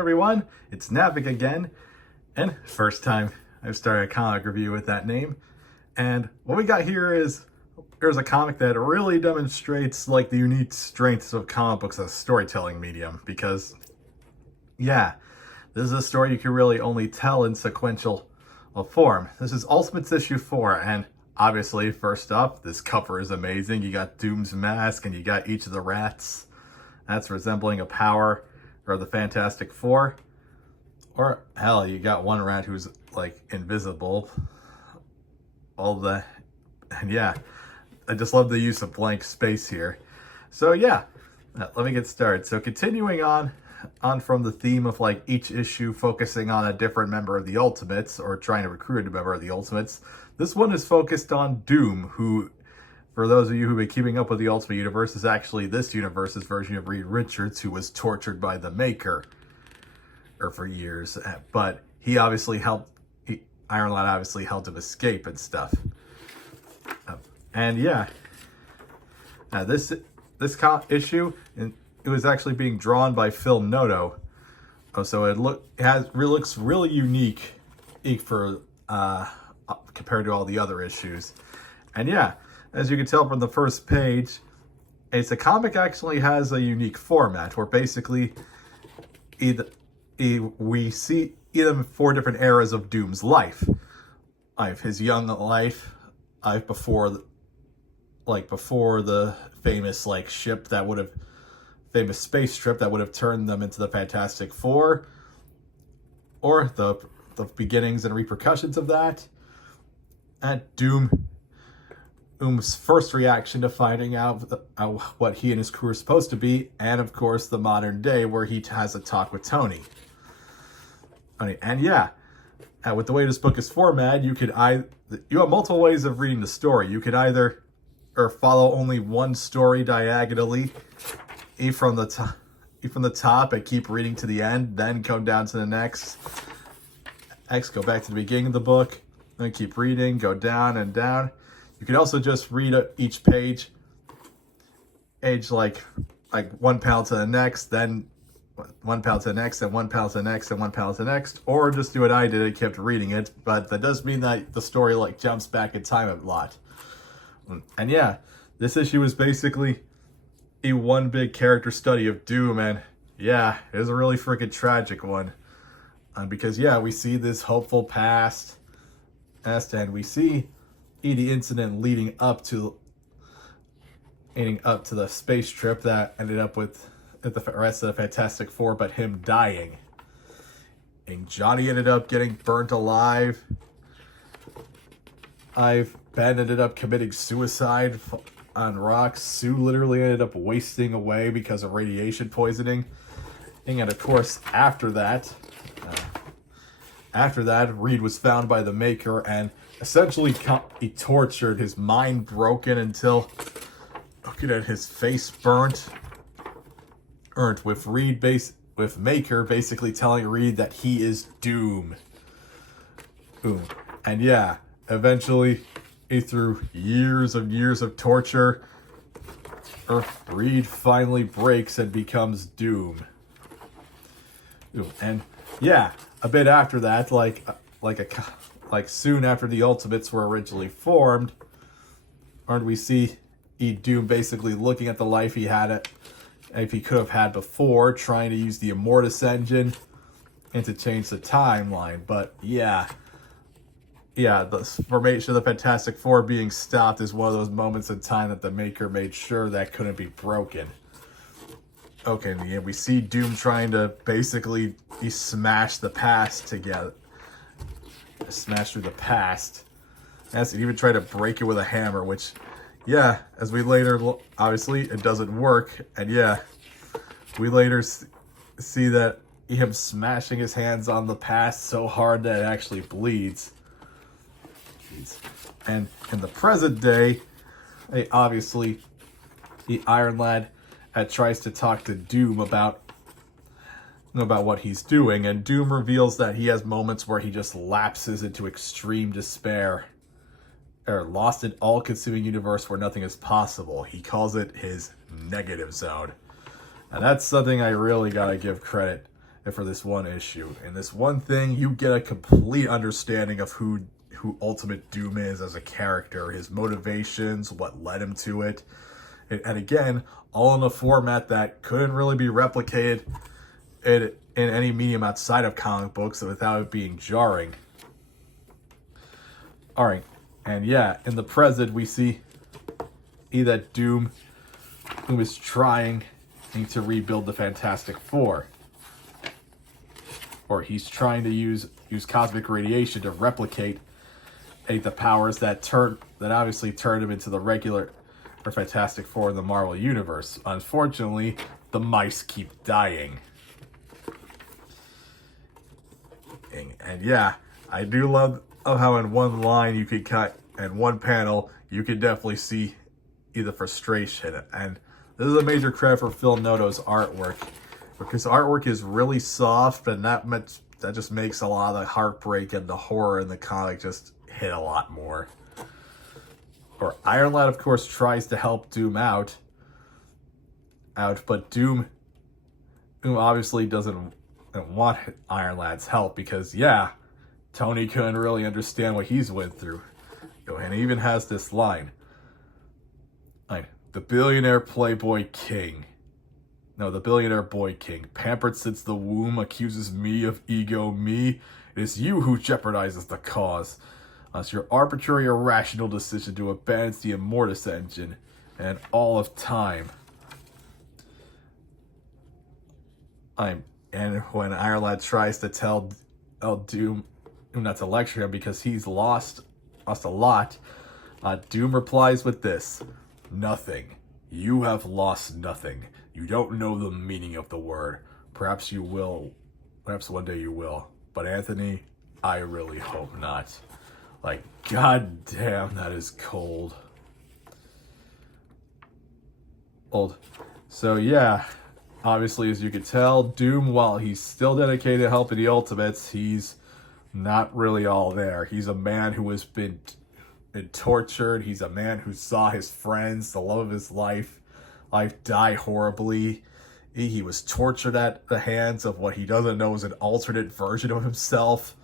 Everyone, it's Navik again, and first time I've started a comic review with that name. And what we got here is there's a comic that really demonstrates like the unique strengths of comic books as a storytelling medium, because yeah, this is a story you can really only tell in sequential form. This is Ultimates issue 4, and obviously first up, this cover is amazing. You got Doom's mask and you got each of the rats that's resembling a power or the Fantastic Four. Or hell, you got one rat who's like invisible. And yeah, I just love the use of blank space here. So yeah, let me get started. So continuing on from the theme of like each issue focusing on a different member of the Ultimates, or trying to recruit a member of the Ultimates, this one is focused on Doom, who, for those of you who've been keeping up with the Ultimate Universe, is actually this universe's version of Reed Richards, who was tortured by the Maker for years. But he obviously helped, Iron Lad obviously helped him escape and stuff. And yeah, this issue, it was actually being drawn by Phil Noto. So it looks really unique for compared to all the other issues. And yeah, as you can tell from the first page, the comic actually has a unique format where basically we see even 4 different eras of Doom's life. His young life, before the famous famous space trip that would have turned them into the Fantastic Four, or the beginnings and repercussions of that, and Doom's first reaction to finding out what he and his crew are supposed to be, and of course the modern day where he has a talk with Tony. And yeah, with the way this book is formatted, you have multiple ways of reading the story. You could either follow only one story diagonally, from the top and keep reading to the end, then go down to the next. Go back to the beginning of the book, then keep reading, go down and down. You could also just read each page like one panel to the next, then one panel to the next, and one panel to the next, and one panel to the next, or just do what I did and kept reading it. But that does mean that the story jumps back in time a lot. And yeah, this issue is basically a one big character study of Doom, and yeah, it is a really freaking tragic one. Because yeah, we see this hopeful past, and we see the incident leading up to the space trip that ended up with the rest of the Fantastic Four, but him dying. And Johnny ended up getting burnt alive. Ben ended up committing suicide on rocks. Sue literally ended up wasting away because of radiation poisoning. And of course, after that, Reed was found by the Maker, and essentially he tortured, his mind broken until, looking at his face burnt, with Maker basically telling Reed that he is Doom. Boom. And yeah, eventually, through years of torture, Reed finally breaks and becomes Doom. And yeah, a bit after that, soon after the Ultimates were originally formed, we see Doom basically looking at the life he had if he could have had before, trying to use the Immortus engine and to change the timeline. But yeah, the formation of the Fantastic Four being stopped is one of those moments in time that the Maker made sure that couldn't be broken. Okay, in the end, we see Doom trying to basically smash the past together. Smash through the past. As he even tried to break it with a hammer, which, yeah, as we later, obviously, it doesn't work. And yeah, we later see that him smashing his hands on the past so hard that it actually bleeds. And in the present day, obviously, the Iron Lad tries to talk to Doom about what he's doing, and Doom reveals that he has moments where he just lapses into extreme despair, or lost in all-consuming universe where nothing is possible. He calls it his negative zone. And that's something I really gotta give credit for this one issue. In this one thing, you get a complete understanding of who Ultimate Doom is as a character, his motivations, what led him to it. And again, all in a format that couldn't really be replicated in any medium outside of comic books without it being jarring. Alright, and yeah, in the present we see that Doom, who is trying to rebuild the Fantastic Four. Or he's trying to use cosmic radiation to replicate the powers that obviously turned him into the regular or Fantastic Four in the Marvel Universe. Unfortunately, the mice keep dying. And yeah, I do love how in one line you could cut, and one panel, you could definitely see the frustration. And this is a major credit for Phil Noto's artwork, because artwork is really soft, and that just makes a lot of the heartbreak and the horror in the comic just hit a lot more. Or Iron Lad, of course, tries to help Doom out, but Doom obviously doesn't want Iron Lad's help because, yeah, Tony couldn't really understand what he's went through. And he even has this line. The billionaire playboy king. No, the billionaire boy king. Pampered since the womb, accuses me of ego me. It is you who jeopardizes the cause. It's your arbitrary, irrational decision to abandon the Immortus engine and all of time. And when Iron Lad tries to tell Doom not to lecture him because he's lost a lot, Doom replies with this: nothing. You have lost nothing. You don't know the meaning of the word. Perhaps you will. Perhaps one day you will. But Anthony, I really hope not. Like, god damn, that is cold. So yeah, obviously, as you can tell, Doom, while he's still dedicated to helping the Ultimates, he's not really all there. He's a man who has been tortured. He's a man who saw his friends, the love of his life die horribly. He was tortured at the hands of what he doesn't know is an alternate version of himself.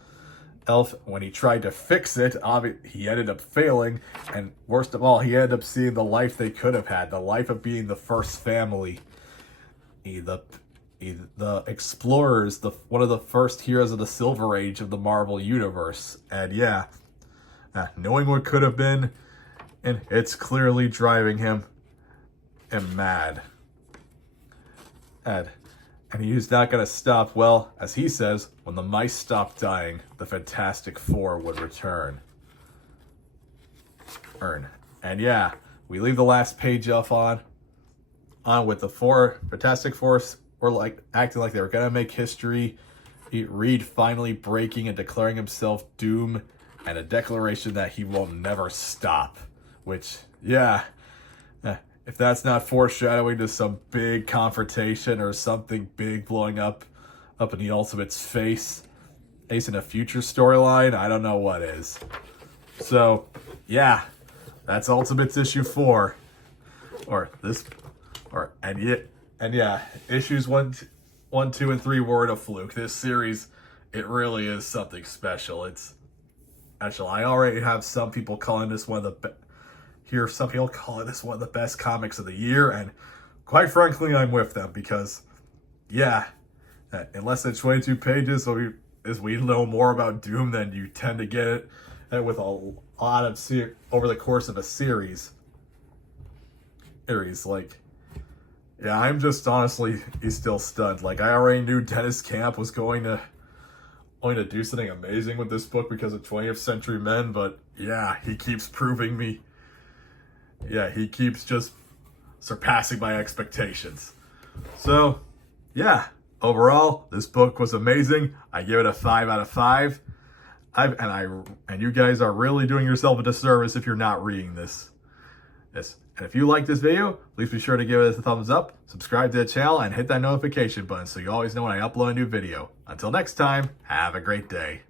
When he tried to fix it, he ended up failing, and worst of all, he ended up seeing the life they could have had, the life of being the first family. The explorers, one of the first heroes of the Silver Age of the Marvel Universe. And yeah, knowing what could have been, and it's clearly driving him mad. And he's not going to stop. Well, as he says, when the mice stop dying, the Fantastic Four would return. And yeah, we leave the last page off on with the Fantastic Four were like acting like they were going to make history. Reed finally breaking and declaring himself Doom, and a declaration that he will never stop. Which, yeah, if that's not foreshadowing to some big confrontation or something big blowing up in the Ultimate's face in a future storyline, I don't know what is. So, yeah, that's Ultimates issue 4. And yeah, issues 1, 2, and 3 weren't a fluke. This series, it really is something special. It's actually, I already have some people calling this one of the some people call it one of the best comics of the year, and quite frankly, I'm with them because, yeah, in less than 22 pages, we know more about Doom than you tend to get it with a lot of over the course of a series. Like, yeah, I'm just honestly, he's still stunned. Like, I already knew Dennis Camp was going to do something amazing with this book because of 20th Century Men, but yeah, he keeps proving me. Yeah, he keeps just surpassing my expectations. So, yeah, overall, this book was amazing. I give it a 5 out of 5. And you guys are really doing yourself a disservice if you're not reading this. And if you like this video, please be sure to give it a thumbs up, subscribe to the channel, and hit that notification button so you always know when I upload a new video. Until next time, have a great day.